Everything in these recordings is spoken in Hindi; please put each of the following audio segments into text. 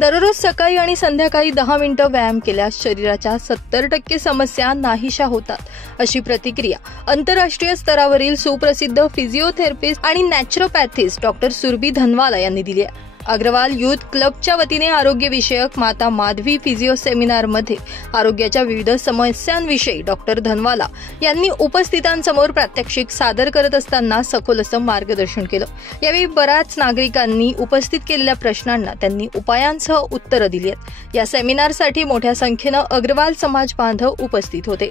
दररोज सकाळी आणि संध्याकाळी 10 मिनिटं व्यायाम केल्यास शरीराच्या 70% समस्या नाहीशा होतात, अशी प्रतिक्रिया आंतरराष्ट्रीय स्तरावरील सुप्रसिद्ध फिजिओथेरपिस्ट आणि नॅचरोपॅथिस्ट डॉक्टर सुरभी धनवाला यांनी दिली आहे. अग्रवाल युथ क्लबच्या वतीने आरोग्यविषयक माता माधवी फिजिओ सेमिनारमध्ये आरोग्याच्या विविध समस्यांविषयी डॉक्टर धनवाला यांनी उपस्थितांसमोर प्रात्यक्षिक सादर करत असताना सखोल असं मार्गदर्शन केलं. यावेळी बऱ्याच नागरिकांनी उपस्थित केलेल्या प्रश्नांना त्यांनी उपायांसह उत्तरं दिली आहेत. या सेमिनारसाठी मोठ्या संख्येनं अग्रवाल समाज बांधव उपस्थित होते.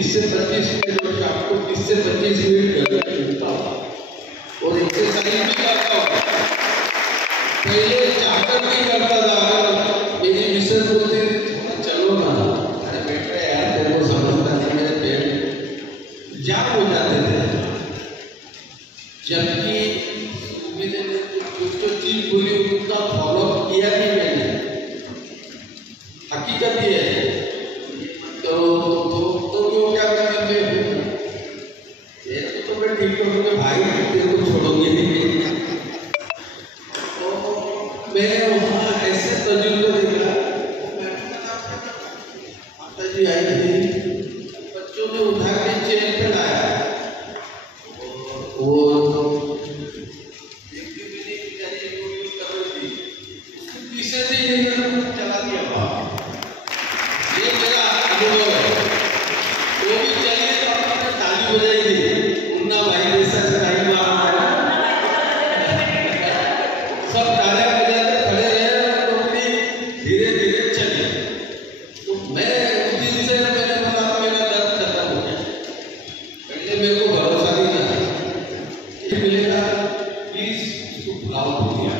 इससे 25 मिनट आपको 20 से 25 मिनट करता हूँ और एक्सरसाइज भी करता हूँ. पहले चाहकर नहीं करता था. मेरी मिसेस बोलती चलो ना, अरे बैठ रहे यार, तेरे को समझता नहीं, मेरे पेट जाम हो जाते थे. जबकि मैंने जो चीज बोली उनका फॉलो किया नहीं मैंने. हकीकत ये है. तो क्या करेंगे, तो मैं ठीक करूँगा भाई, तेरे को छोड़ोगे नहीं. तो मैंने वहाँ ऐसे तजुर्बा देखा. माता जी आई थी, बच्चों ने उठा के चेयर पे लाया. वो तीसरे से चला दिया बाहर. ये मेरा अनुभव है. वो भी चलिए तो आपने ताली हो जाएगी. मुन्ना भाई जैसा टाइम सब तालियां बजाते खड़े रहे तो धीरे धीरे चले. तो मैं उस दिन से मैंने बोला मेरा दर्द खत्म हो गया. पहले मेरे को भरोसा नहीं था ये मिलेगा, प्लीज इसको बुलाओ हो गया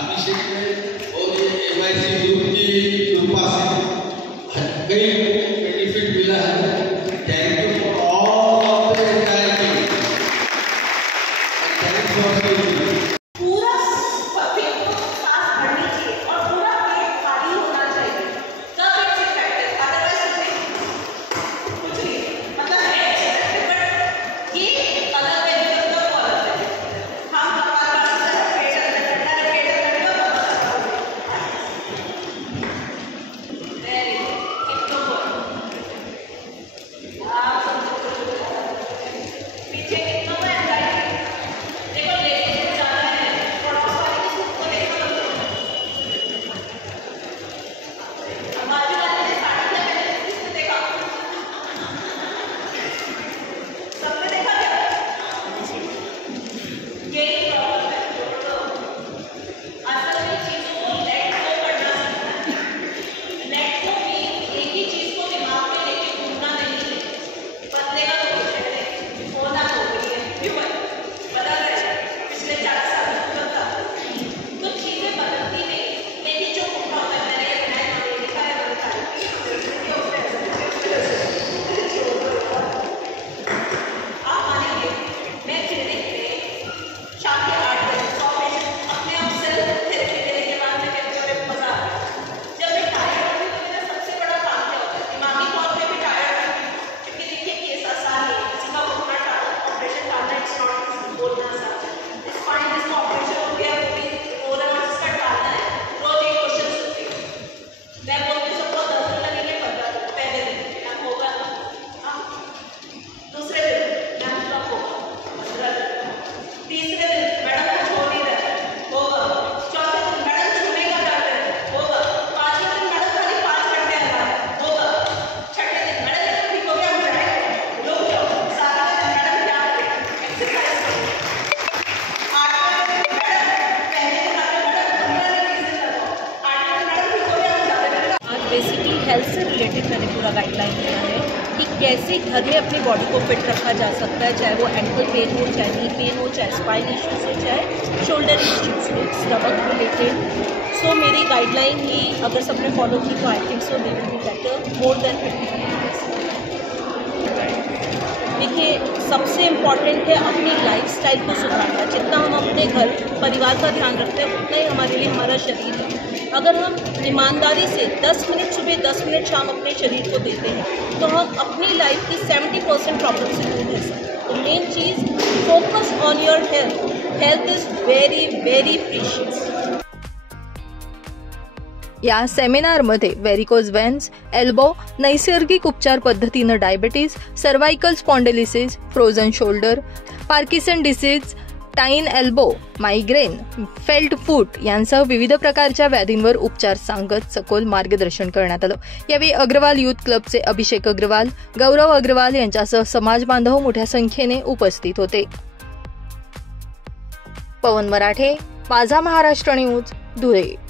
अभिषेक में. और ये MIC ग्रुप की कृपा से कई बेनिफिट मिला है. Thank you for all of the entire team. Thank you for पूरा पेट को सांस भरनी चाहिए और पूरा पेट खाली होना चाहिए. तब ऐसे प्रैक्टिस, अदरवाइज कुछ नहीं. मतलब है बट ये अलग है, जो तो अलग है. हम हमारा पेट ठंडा रखेगा वेरी गुड. का गाइडलाइन दिया है कि कैसे घर में अपनी बॉडी को फिट रखा जा सकता है, चाहे वो एंकल पेन हो, चाहे नी पेन हो, चाहे स्पाइन इश्यूज हो, चाहे शोल्डर इश्यूज हो, स्टमक रिलेटेड। सो मेरी गाइडलाइन ही अगर सबने फॉलो की तो I think so they will be better more than 50%। देखिए, सबसे इम्पॉर्टेंट है अपनी लाइफस्टाइल को सुधारना। जितना हम अपने घर परिवार का ध्यान रखते हैं उतना ही हमारे लिए हमारा शरीर है। अगर हम ईमानदारी से 10 मिनट सुबह 10 मिनट शाम अपने शरीर को देते हैं तो हम अपनी लाइफ की 70% प्रॉब्लम से दूर रह सकते हैं। तो मेन चीज़, focus on your health. Health is very very precious. या सेमिनारमध्ये व्हेरिकोज वेन्स, एल्बो, नैसर्गिक उपचार पद्धतीनं diabetes, cervical spondylosis, frozen shoulder, parkinson disease, टाईन एल्बो, मायग्रेन, फेल्ट फूट यांसह विविध प्रकारच्या व्याधींवर उपचार सांगत सखोल मार्गदर्शन करण्यात आलं। यावेळी अग्रवाल युथ क्लबचे अभिषेक अग्रवाल, गौरव अग्रवाल यांच्यासह समाज बांधव मोठ्या संख्येने उपस्थित होते। पवन मराठे, माझा महाराष्ट्र न्यूज, धुळे।